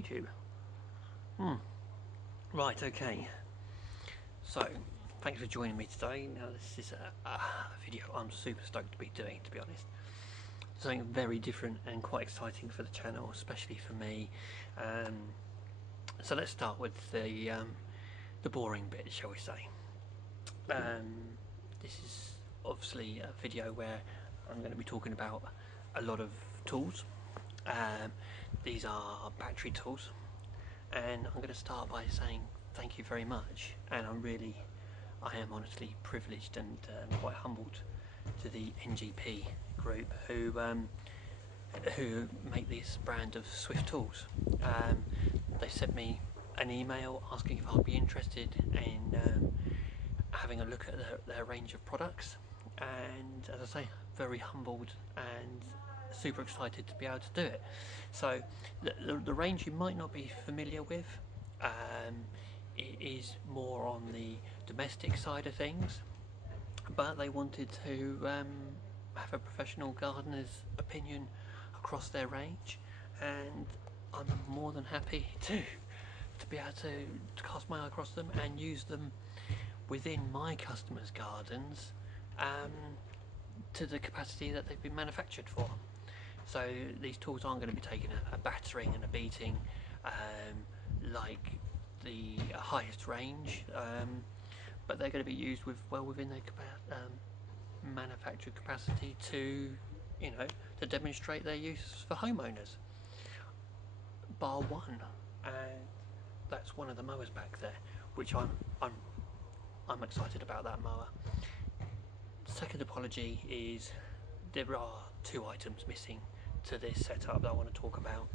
YouTube. Right, okay. So, thanks for joining me today. Now, this is a video I'm super stoked to be doing, to be honest. Something very different and quite exciting for the channel, especially for me. So let's start with the boring bit, shall we say. This is obviously a video where I'm going to be talking about a lot of tools. These are battery tools, and I'm going to start by saying thank you very much, and I am honestly privileged and quite humbled to the NGP group who make this brand of Swift tools. They sent me an email asking if I'd be interested in having a look at their range of products, and as I say, very humbled and super excited to be able to do it. So the range you might not be familiar with, it is more on the domestic side of things, but they wanted to have a professional gardener's opinion across their range, and I'm more than happy to be able to cast my eye across them and use them within my customers' gardens to the capacity that they've been manufactured for. So these tools aren't going to be taking a battering and a beating like the highest range, but they're going to be used well within their manufactured capacity to demonstrate their use for homeowners. Bar one, and that's one of the mowers back there, which I'm excited about that mower. Second apology is there are two items missing to this setup that I want to talk about,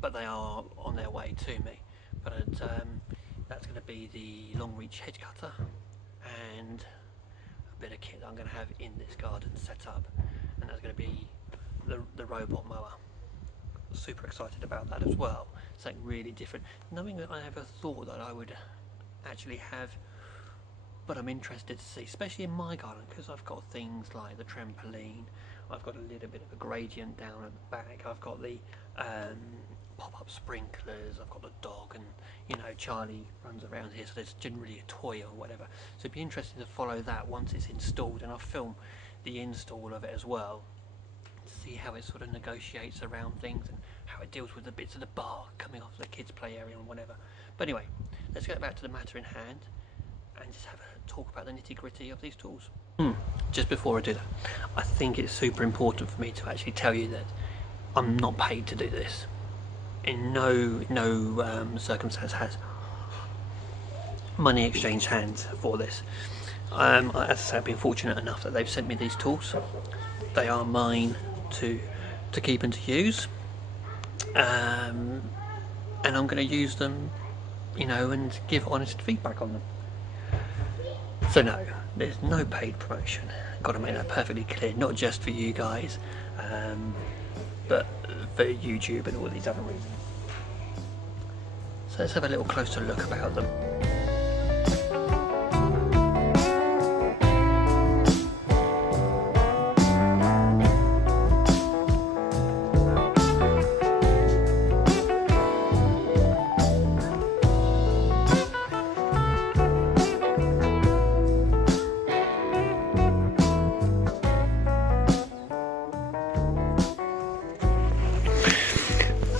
but they are on their way to me. But that's going to be the long reach hedge cutter and a bit of kit that I'm going to have in this garden setup, and that's going to be the robot mower. Super excited about that as well. Something really different, nothing that I ever thought that I would actually have, but I'm interested to see, especially in my garden, because I've got things like the trampoline, I've got a little bit of a gradient down at the back, I've got the pop-up sprinklers, I've got the dog, and Charlie runs around here, so there's generally a toy or whatever. So it'd be interesting to follow that once it's installed, and I'll film the install of it as well, to see how it sort of negotiates around things and how it deals with the bits of the bark coming off the kids' play area and whatever. But anyway, let's get back to the matter in hand and just have a talk about the nitty-gritty of these tools. Just before I do that, I think it's super important for me to actually tell you that I'm not paid to do this. In no circumstance has money exchanged hands for this. As I say, I've been fortunate enough that they've sent me these tools. They are mine to keep and to use, and I'm going to use them, and give honest feedback on them. So no, there's no paid promotion. Got to make that perfectly clear, not just for you guys, but for YouTube and all these other reasons. So let's have a little closer look about them.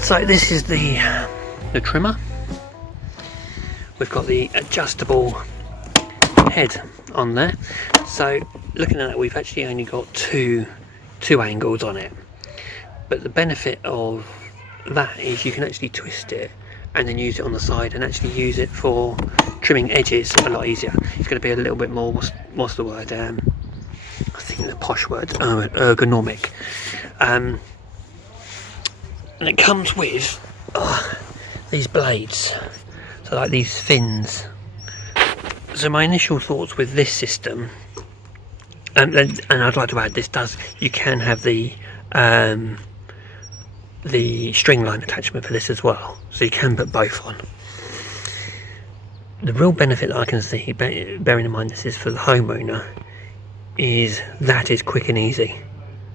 So this is the trimmer. We've got the adjustable head on there. So looking at that, we've actually only got two angles on it. But the benefit of that is you can actually twist it and then use it on the side and actually use it for trimming edges a lot easier. It's going to be a little bit more, what's the word? I think the posh word, ergonomic. And it comes with these blades, so like these fins. So my initial thoughts with this system, and I'd like to add, you can have the string line attachment for this as well, so you can put both on. The real benefit that I can see, bearing in mind this is for the homeowner, is that is quick and easy.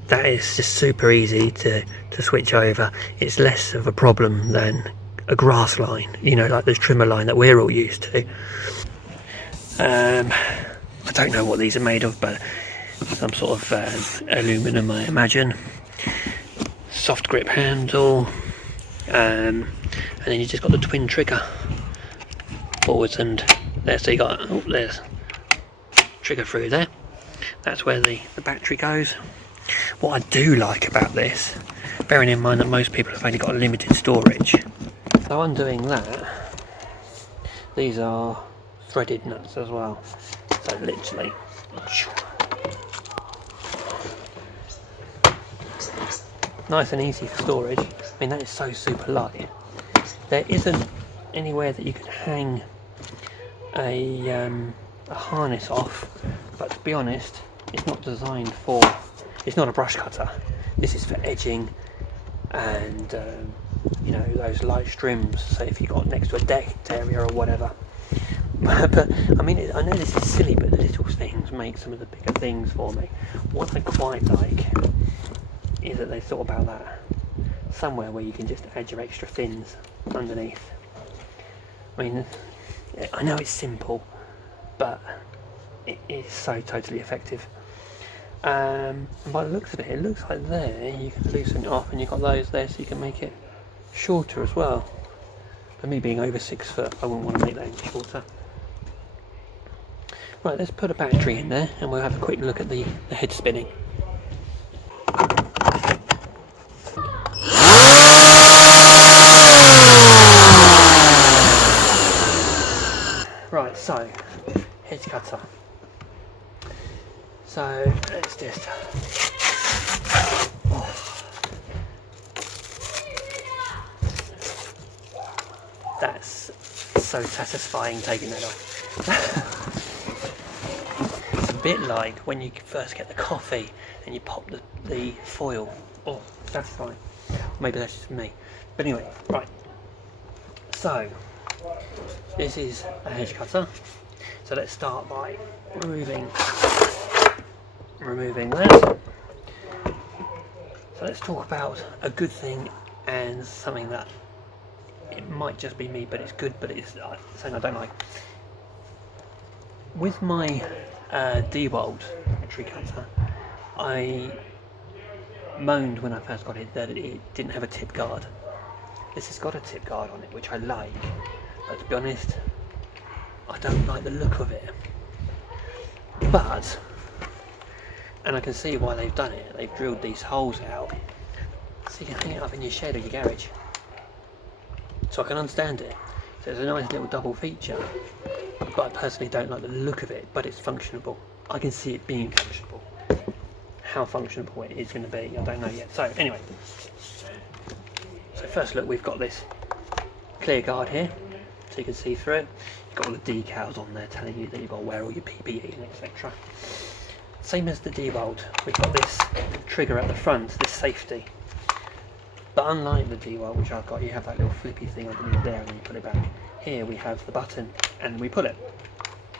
that is just super easy to switch over. It's less of a problem than a grass line, you know, like the trimmer line that we're all used to. I don't know what these are made of, but some sort of aluminum, I imagine. Soft grip handle, and then you just got the twin trigger forwards and there. So you got, oh, there's trigger through there. That's where the battery goes. What I do like about this, bearing in mind that most people have only got limited storage, so undoing that, these are threaded nuts as well. So literally, nice and easy for storage. I mean, that is so super light. There isn't anywhere that you can hang a harness off, but to be honest, it's not designed for, it's not a brush cutter. This is for edging and you know, those light strims, so if you got next to a decked area or whatever. But I mean, I know this is silly, but the little things make some of the bigger things for me. What I quite like is that they thought about that somewhere where you can just add your extra fins underneath. I mean, I know it's simple, but it is so totally effective. And by the looks of it, it looks like there you can loosen it off, and you've got those there so you can make it shorter as well. For me being over 6 foot, I wouldn't want to make that any shorter. Right, let's put a battery in there and we'll have a quick look at the head spinning. Right, so hedge cutter. So let's just that's so satisfying taking that off. It's a bit like when you first get the coffee and you pop the foil. Oh, that's fine. Maybe that's just me. But anyway, right. So this is a hedge cutter. So let's start by removing that. So let's talk about a good thing and something that it might just be me, but it's good, but it's something I don't like. With my Dewalt tree cutter, I moaned when I first got it that it didn't have a tip guard. This has got a tip guard on it, which I like, but to be honest, I don't like the look of it. But, and I can see why they've done it, they've drilled these holes out so you can hang it up in your shed or your garage. So I can understand it. So it's a nice little double feature, but I personally don't like the look of it, but it's functionable. I can see it being functionable. How functionable it is going to be, I don't know yet. So anyway, so first look, we've got this clear guard here, so you can see through it. You've got all the decals on there telling you that you've got to wear all your PPE and etc. Same as the Dewalt, we've got this trigger at the front, this safety. But unlike the Dewalt, which I've got, you have that little flippy thing underneath there and then you put it back. Here we have the button and we pull it.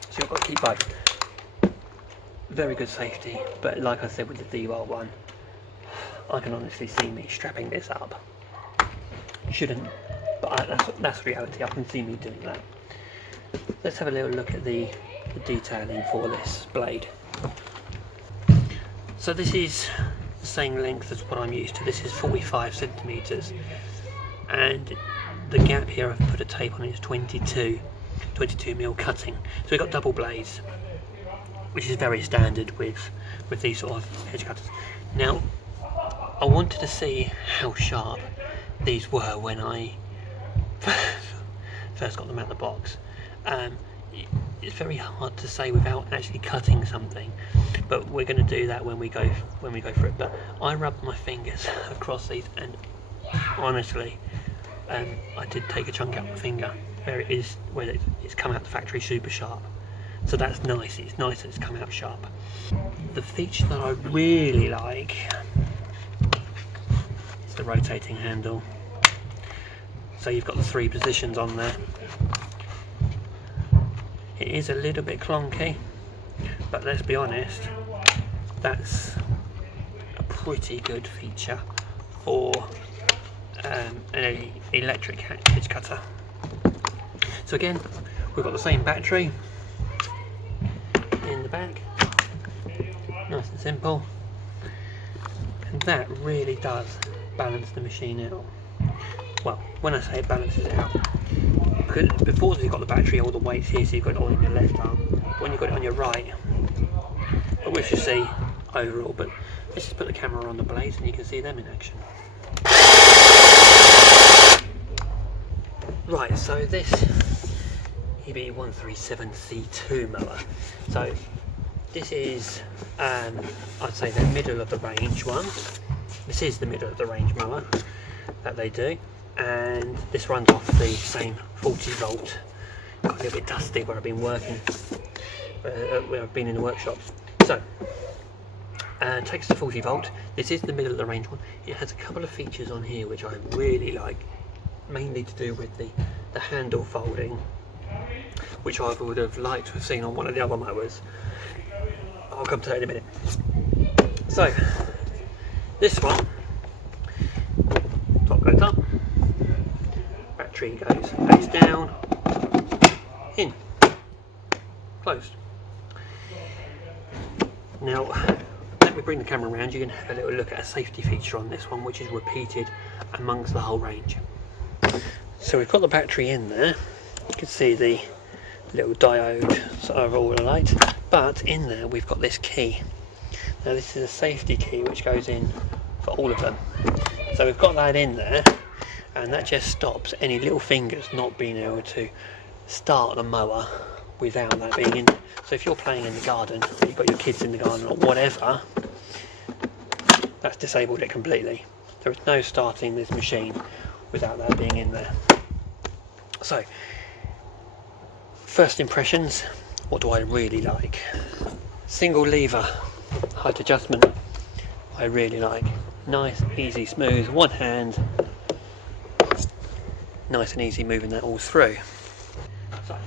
So you've got to keep both. Very good safety, but like I said with the Dewalt one, I can honestly see me strapping this up. Shouldn't, but that's reality. I can see me doing that. Let's have a little look at the detailing for this blade. So this is the same length as what I'm used to. This is 45 centimeters, and the gap here I've put a tape on is 22 mil cutting. So we've got double blades, which is very standard with these sort of hedge cutters. Now, I wanted to see how sharp these were when I first got them out of the box. It's very hard to say without actually cutting something, but we're going to do that when we go for it. But I rubbed my fingers across these, and honestly, I did take a chunk out of my finger. There it is, where it's come out the factory super sharp. So that's nice. It's nice that it's come out sharp. The feature that I really like is the rotating handle. So you've got the 3 positions on there. It is a little bit clunky, but let's be honest, that's pretty good feature for an electric hedge cutter. So again, we've got the same battery in the back, nice and simple, and that really does balance the machine out. Well, when I say it balances it out, because before you've got the battery, all the weight's here, so you've got it all in your left arm. When you've got it on your right, but we should see overall. But let's just put the camera on the blades and you can see them in action. Right, so this EB137C2 mower. So this is, I'd say the middle of the range one. This is the middle of the range mower that they do, and this runs off the same 40 volt. Got a little bit dusty where I've been working, where I've been in the workshop. So it takes the 40 volt. This is the middle of the range one. It has a couple of features on here which I really like, mainly to do with the handle folding, which I would have liked to have seen on one of the other mowers. I'll come to that in a minute. So this one, top goes up, battery goes face down, in, closed. Now let me bring the camera around. You can have a little look at a safety feature on this one, which is repeated amongst the whole range. So we've got the battery in there. You can see the little diode sort of all the light, but in there we've got this key. Now this is a safety key which goes in for all of them. So we've got that in there, and that just stops any little fingers not being able to start the mower without that being in there. So if you're playing in the garden, or you've got your kids in the garden or whatever, that's disabled it completely. There is no starting this machine without that being in there. So first impressions, what do I really like? Single lever height adjustment, I really like. Nice, easy, smooth, one hand, nice and easy moving that all through. So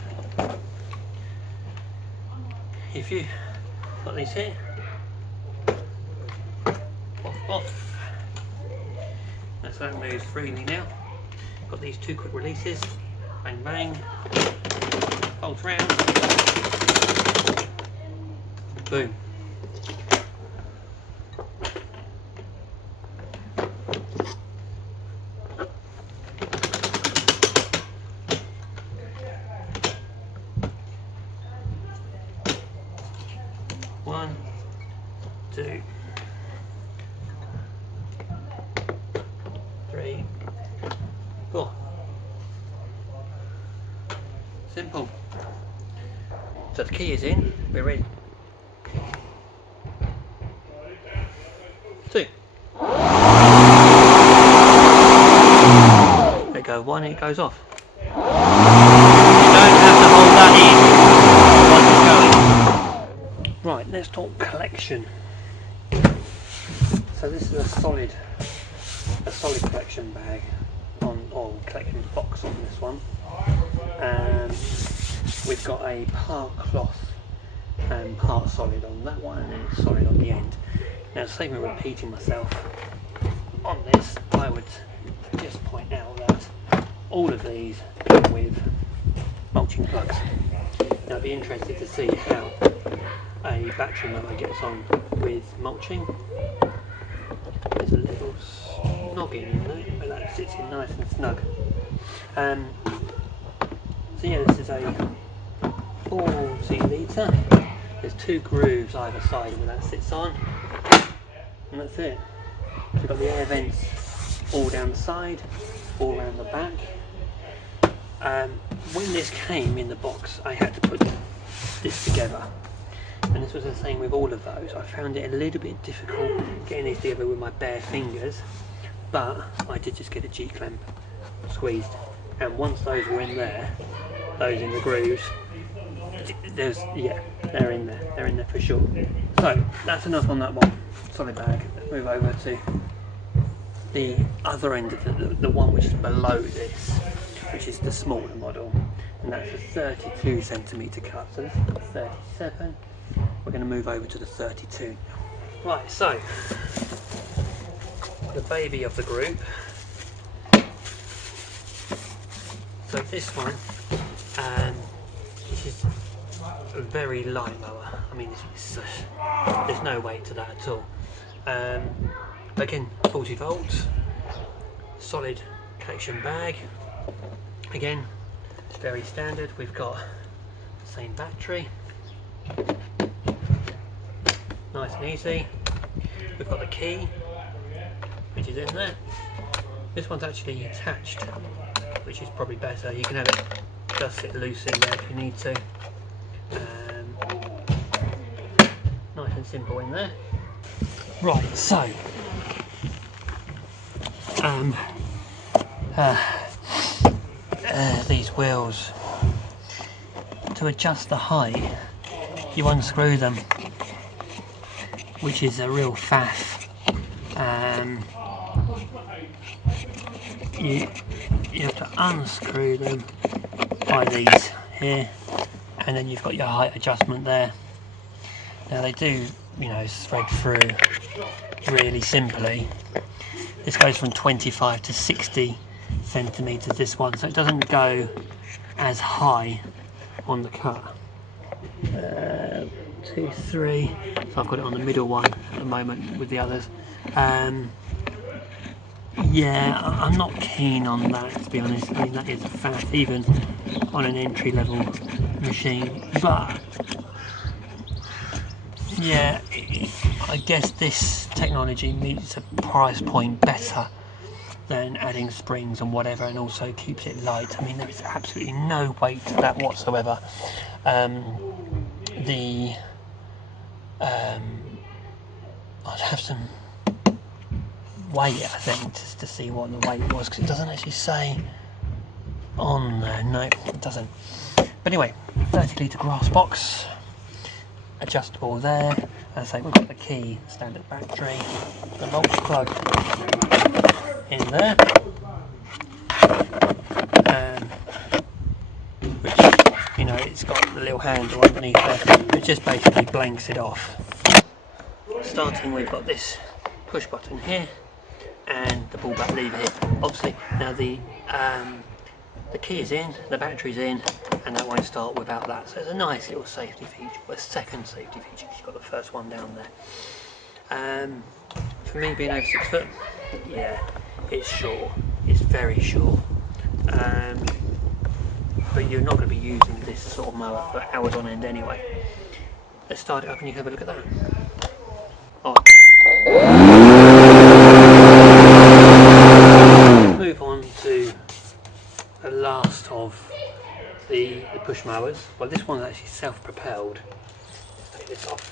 if you got these here, off, that's that moves freely now. Got these two quick releases, bang bang, folds round, boom. One, two, three, four. Simple. So the key is in, we're ready. Two. There you go, one, it goes off. You don't have to hold that in while it's going. Right, let's talk collection. So this is a solid collection bag or collection box on this one. We've got a part cloth and part solid on that one, and then solid on the end. Now, to save me repeating myself on this, I would just point out that all of these come with mulching plugs. Now, I'd be interested to see how a battery mower gets on with mulching. There's a little noggin in there, but that sits in nice and snug. So yeah, this is a 40 litre. There's two grooves either side where that sits on, and that's it. So we've got the air vents all down the side, all around the back. When this came in the box, I had to put this together, and this was the same with all of those. I found it a little bit difficult getting these together with my bare fingers, but I did just get a G-clamp squeezed, and once those were in there, those in the grooves, they're in there for sure. So that's enough on that one, solid bag. Let's move over to the other end of the one which is below this, which is the smaller model, and that's a 32 centimetre cut. So this is 37. We're going to move over to the 32. Right, so the baby of the group. So this one, this is a very light mower. I mean, there's no weight to that at all. Again, 40 volts, solid collection bag. Again, very standard. We've got the same battery, nice and easy. We've got the key, which is in there. This one's actually attached, which is probably better. You can have it just sit loose in there if you need to. Nice and simple in there. Right, so these wheels, to adjust the height, you unscrew them, which is a real faff. You have to unscrew them by these here, and then you've got your height adjustment there. Now they do, you know, thread through really simply. This goes from 25 to 60 centimeters, this one, so it doesn't go as high on the cut. 2, 3, so I've got it on the middle one at the moment with the others. Yeah, I'm not keen on that, to be honest. I mean, that is a faff, even on an entry-level machine. But yeah, I guess this technology meets a price point better than adding springs and whatever, and also keeps it light. I mean, there is absolutely no weight to that whatsoever. I'd have some weight, I think, just to see what the weight was, because it doesn't actually say on there. No, it doesn't. But anyway, 30 litre grass box, adjustable there. As I say, we've got the key, standard battery, the mulch plug in there, which, you know, it's got the little handle underneath there, which just basically blanks it off. Starting, we've got this push button here and the pull back lever here. Obviously, now the key is in, the battery's in, and that won't start without that. So it's a nice little safety feature, a second safety feature, because you've got the first one down there. For me, being over 6 foot, yeah, it's short. It's very short. But you're not going to be using this sort of mower for hours on end anyway. Let's start it up and you can have a look at that. Move on to the last of the push mowers. Well, this one's actually self-propelled. Let's take this off.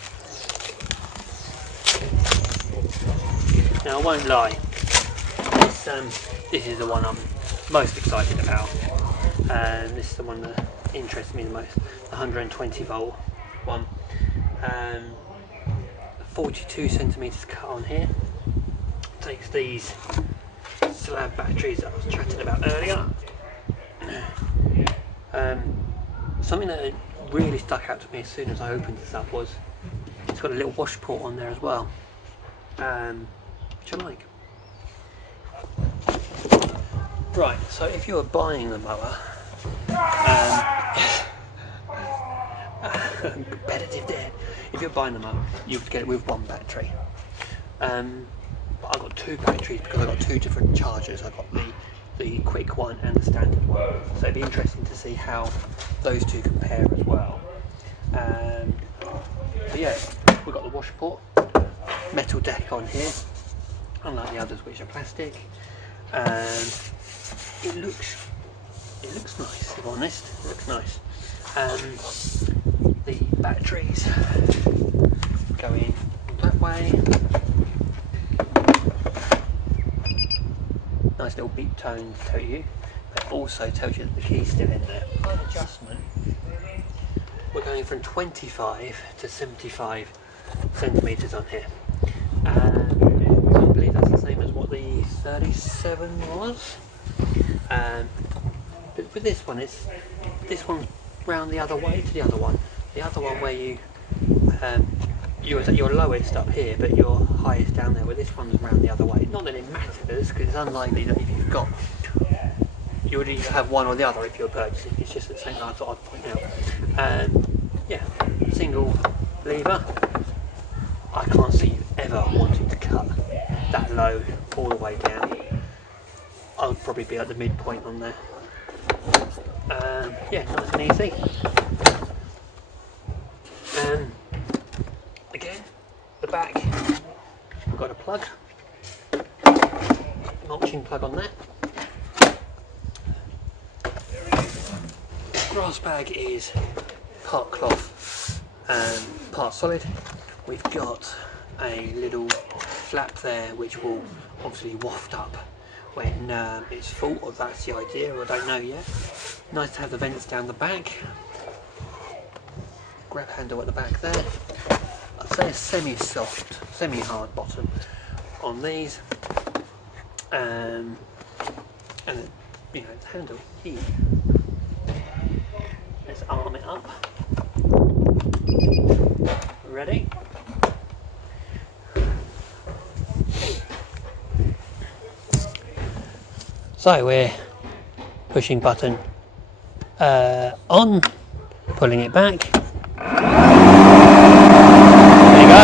Now, I won't lie, this is the one I'm most excited about. This is the one that interests me the most, the 120 volt one. 42 centimeters cut on here. Takes these slab batteries that I was chatting about earlier. Something that really stuck out to me as soon as I opened this up was it's got a little wash port on there as well, which I like. Right, so if you are buying the mower, competitive there. If you're buying the mower, you would get it with one battery. But I've got two batteries because I've got two different chargers. I've got the quick one and the standard one. So it'd be interesting to see how those two compare as well. But yeah, we've got the wash port, metal deck on here, unlike the others which are plastic. It looks nice, if I'm honest. It looks nice. The batteries go in that way. Nice little beep tone to tell you, but also tells you that the key's still in there. Slight adjustment. We're going from 25 to 75 centimeters on here. I believe that's the same as what the 37 was. But with this one, this one's round the other way to the other one. The other one where you you're lowest up here, but you're highest down there, where this one's round the other way. Not that it matters, because it's unlikely that if you've got, you would either have one or the other if you're purchasing. It's just the same thing I thought I'd point out. Yeah, single lever. I can't see you ever wanting to cut that low all the way down. I would probably be at the midpoint on there. Yeah, nice and easy. Again, the back, we've got a plug, mulching plug on there. Grass bag is part cloth, part solid. We've got a little flap there which will obviously waft up when it's full, or that's the idea, or I don't know yet. Nice to have the vents down the back. Grab handle at the back there. I'd say a semi-soft, semi-hard bottom on these, and you know, the handle here. Let's arm it up. Ready? So we're pushing button on, pulling it back. There you go.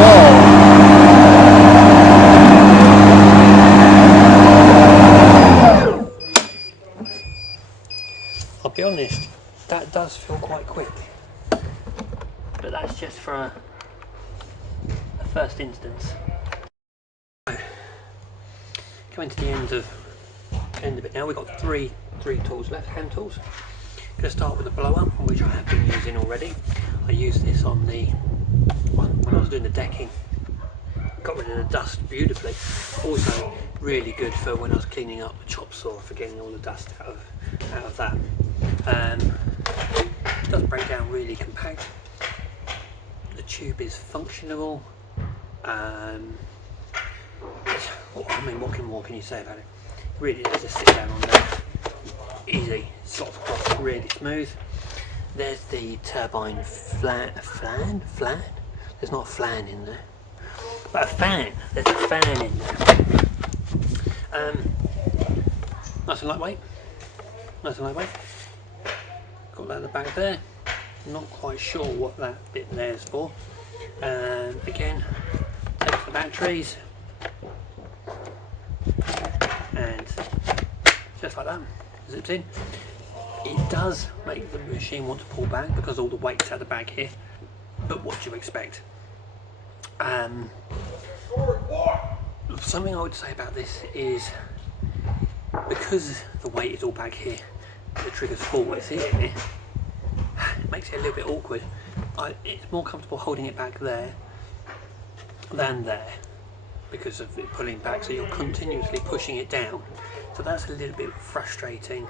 Whoa. I'll be honest, that does feel quite quick, but that's just for a first instance. Coming to the end of it now. We've got three tools left, hand tools. Going to start with the blower, which I have been using already. I used this on the one when I was doing the decking. Got rid of the dust beautifully. Also really good for when I was cleaning up the chop saw, for getting all the dust out of that. It does break down really compact. The tube is functional. I mean, what can you say about it? Really does just sit down on there. Easy, slots across really smooth. There's the turbine flan? There's not a flan in there, but a fan. There's a fan in there. Nice and lightweight. Got that at the back there. Not quite sure what that bit there is for. Again, takes the batteries. And just like that, zips in. It does make the machine want to pull back because all the weight's at the back here, but what do you expect? Something I would say about this is, because the weight is all back here, the trigger's forwards here, it makes it a little bit awkward. It's more comfortable holding it back there than there, because of it pulling back, so you're continuously pushing it down. So that's a little bit frustrating.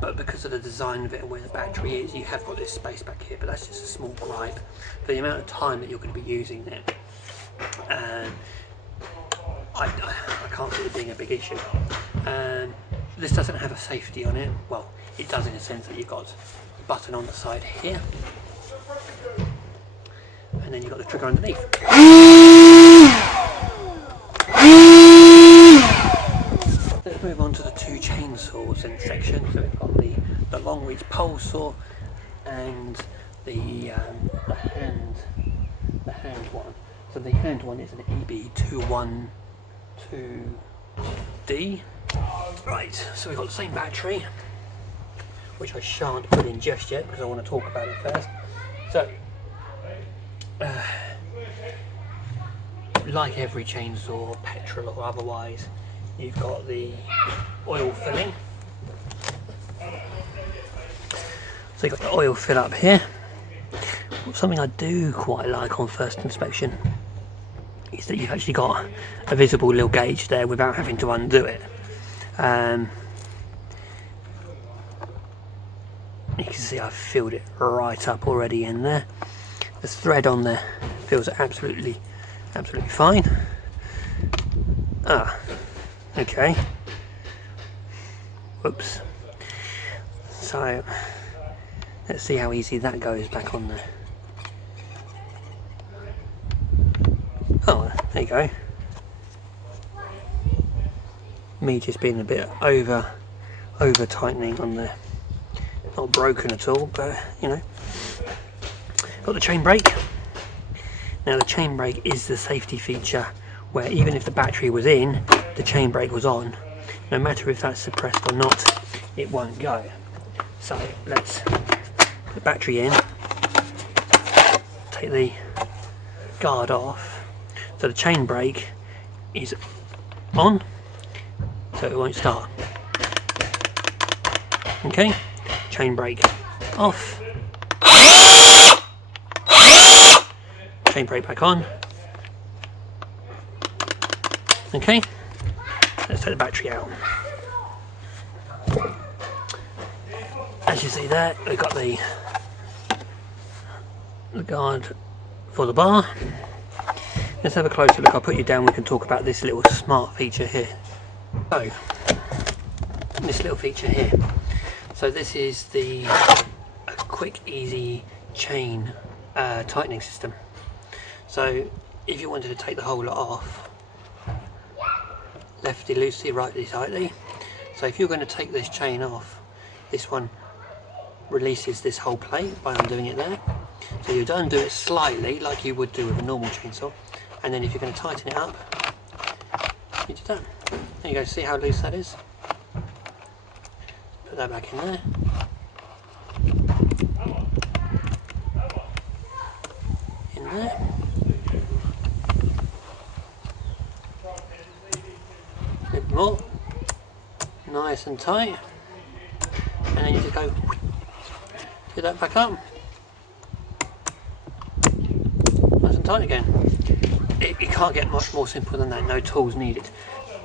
But because of the design of it and where the battery is, you have got this space back here, but that's just a small gripe for the amount of time that you're going to be using it. I can't see it being a big issue. This doesn't have a safety on it. Well, it does in a sense that you've got a button on the side here, and then you've got the trigger underneath. Let's move on to the two chainsaws in the section. So we've got the long reach pole saw and the hand one. So the hand one is an EB212D. Right, so we've got the same battery, which I shan't put in just yet because I want to talk about it first. So, like every chainsaw, petrol or otherwise, you've got the oil filling. So you've got the oil fill up here. Something I do quite like on first inspection is that you've actually got a visible little gauge there without having to undo it. You can see I've filled it right up already in there. The thread on there feels absolutely fine. Okay. Whoops. So Let's see how easy that goes back on there. Oh, there you go. Me just being a bit over tightening on there. Not broken at all, but you know. Got the chain brake. Now the chain brake is the safety feature where even if the battery was in, the chain brake was on. No matter if that's suppressed or not, it won't go. So let's put the battery in, take the guard off. So the chain brake is on, so it won't start. Okay, chain brake off, chain brake back on. Okay, let's take the battery out. As you see there, we've got the guard for the bar. Let's have a closer look. I'll put you down, we can talk about this little smart feature here. So, this little feature here. So this is the quick, easy chain tightening system. So if you wanted to take the whole lot off, lefty loosely, righty tightly. So if you're going to take this chain off, this one releases this whole plate by undoing it there. So you'd undo it slightly like you would do with a normal chainsaw, and then if you're going to tighten it up, you do that. There you go, see how loose that is? Put that back in there. In there. A bit more. Nice and tight. And then you just go, get that back up. Nice and tight again. It can't get much more simple than that, no tools needed.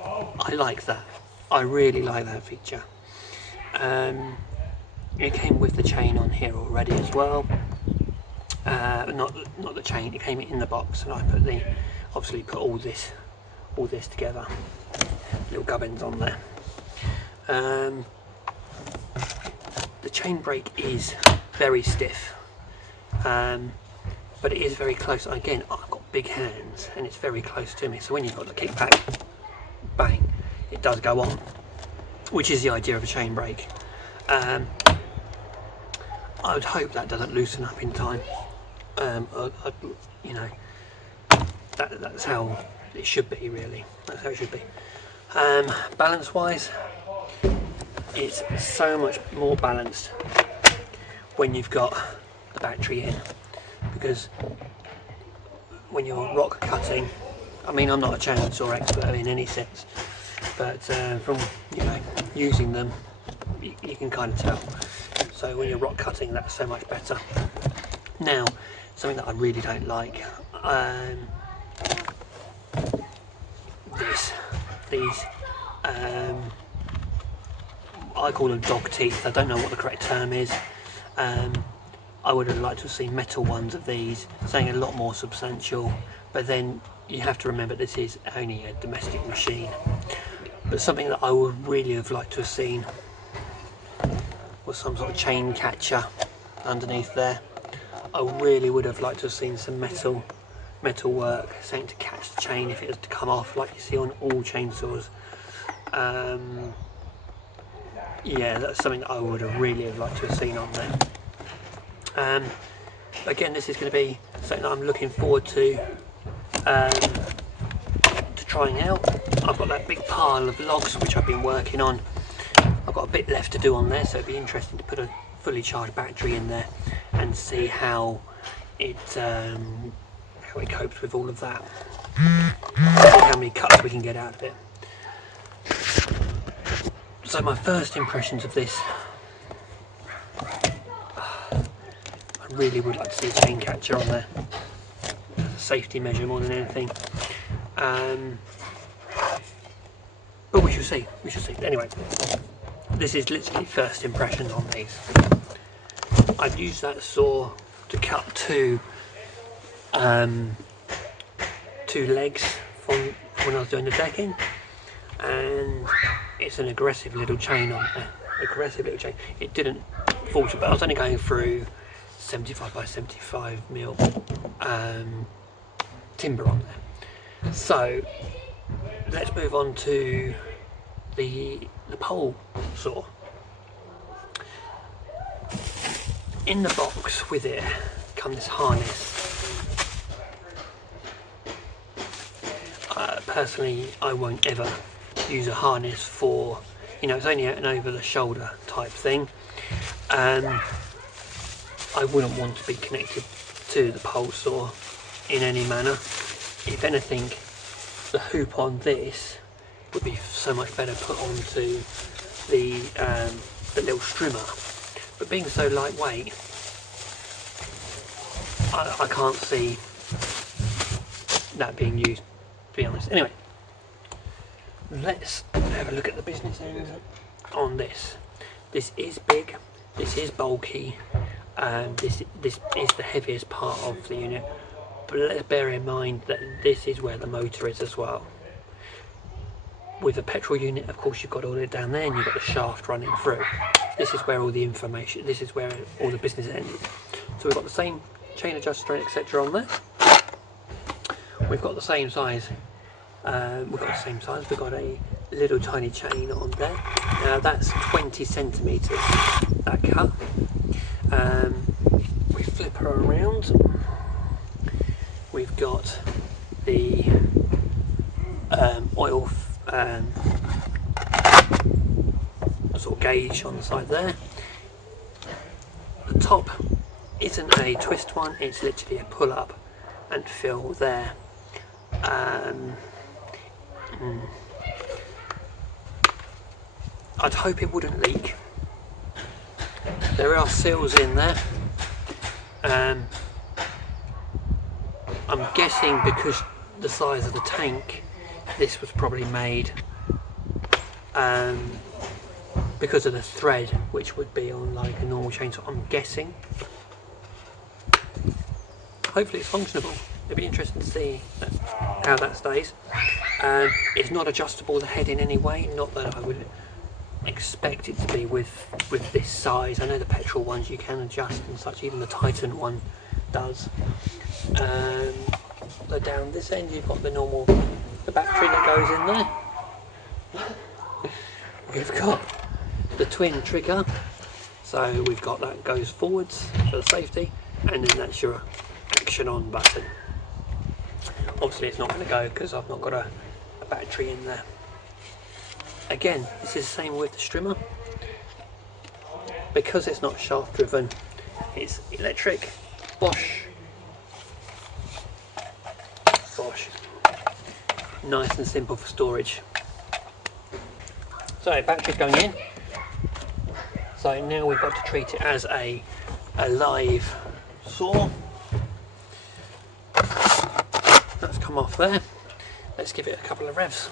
I like that. I really like that feature. It came with the chain on here already as well. Not the chain, it came in the box, and I obviously put all this together. Little gubbins on there. The chain brake is very stiff, but it is very close. Again, I've got big hands and it's very close to me, so when you've got the kickback, bang, it does go on, which is the idea of a chain brake. I would hope that doesn't loosen up in time. You know, that's how it should be, really. That's how it should be. Balance wise, it's so much more balanced when you've got the battery in, because when you're rock cutting, I mean, I'm not a chainsaw expert in any sense, but from using them, you can kind of tell. So when you're rock cutting, that's so much better. Now, something that I really don't like, these I call them dog teeth. I don't know what the correct term is. I would have liked to have seen metal ones of these, something a lot more substantial, but then you have to remember this is only a domestic machine. But something that I would really have liked to have seen was some sort of chain catcher underneath there. I really would have liked to have seen some metal work, something to catch the chain if it was to come off, like you see on all chainsaws. Yeah, that's something that I would have really liked to have seen on there. Again, this is going to be something that I'm looking forward to trying out. I've got that big pile of logs which I've been working on. I've got a bit left to do on there, so it'd be interesting to put a fully charged battery in there and see how it copes with all of that. See how many cuts we can get out of it. So my first impressions of this, I really would like to see a chain catcher on there. As a safety measure more than anything. But we shall see, Anyway, this is literally first impressions on these. I've used that saw to cut two legs from when I was doing the decking, and it's an aggressive little chain on there. It didn't 40, but I was only going through 75 by 75 mil timber on there. So let's move on to the pole saw. In the box with it come this harness. Personally, I won't ever use a harness for, you know, it's only an over the shoulder type thing. I wouldn't want to be connected to the pole saw in any manner. If anything, the hoop on this would be so much better put onto the little strimmer. But being so lightweight, I can't see that being used, to be honest. Anyway, let's have a look at the business end on this. This is big, this is bulky, this is the heaviest part of the unit, but let's bear in mind that this is where the motor is as well. With the petrol unit, of course, you've got all it down there and you've got the shaft running through. This is where all the information, this is where all the business ends. So we've got the same chain adjuster, etc. on there. We've got the same size. We've got a little tiny chain on there. Now that's 20 centimeters. That cut. We flip her around. We've got the oil sort of gauge on the side there. The top isn't a twist one, it's literally a pull up and fill there. I'd hope it wouldn't leak. There are seals in there. I'm guessing because the size of the tank, this was probably made because of the thread, which would be on like a normal chainsaw. I'm guessing. Hopefully it's functionable. It'd be interesting to see how that stays. It's not adjustable, the head, in any way. Not that I would expect it to be with this size. I know the petrol ones you can adjust and such. Even the Titan one does. So down this end you've got the battery that goes in there. We've got the twin trigger, so we've got that goes forwards for the safety, and then that's your action on button. Obviously it's not going to go because I've not got a battery in there. Again, this is the same with the strimmer. Because it's not shaft driven, it's electric. Bosch. Nice and simple for storage. So battery's going in. So now we've got to treat it as a live saw. That's come off there. Let's give it a couple of revs.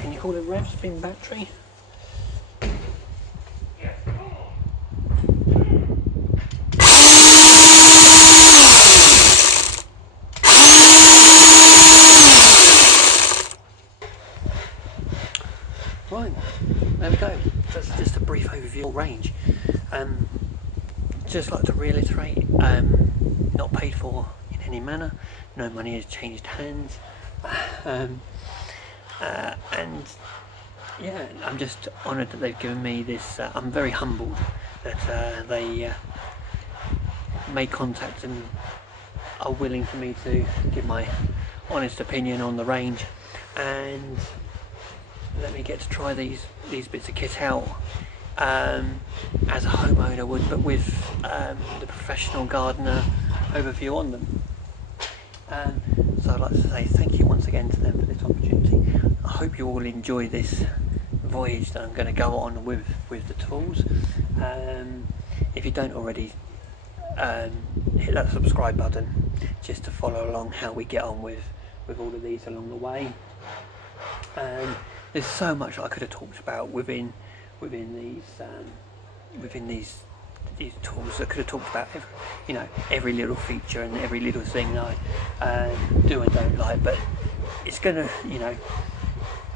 Can you call it revs being battery? Right, there we go. That's just a brief overview of range. Just like to reiterate, not paid for in any manner. No money has changed hands. And yeah, I'm just honoured that they've given me this. I'm very humbled that they made contact and are willing for me to give my honest opinion on the range and let me get to try these bits of kit out as a homeowner would, but with the professional gardener overview on them. So I'd like to say thank you once again to them for this opportunity. I hope you all enjoy this voyage that I'm going to go on with the tools. If you don't already, hit that subscribe button just to follow along how we get on with all of these along the way. There's so much I could have talked about within these tools. I could have talked about every little feature and every little thing I do and don't like, but it's gonna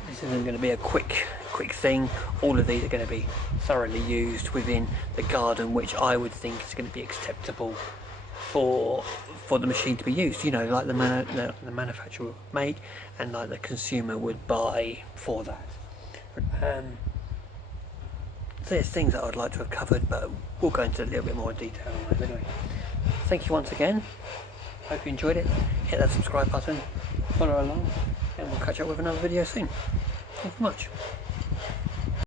This isn't going to be a quick thing. All of these are going to be thoroughly used within the garden, which I would think is going to be acceptable for the machine to be used. You know, like the manufacturer would make, and like the consumer would buy for that. So there's things that I'd like to have covered, but we'll go into a little bit more detail on that anyway. Thank you once again. Hope you enjoyed it. Hit that subscribe button, follow along, and we'll catch up with another video soon. Thank you much.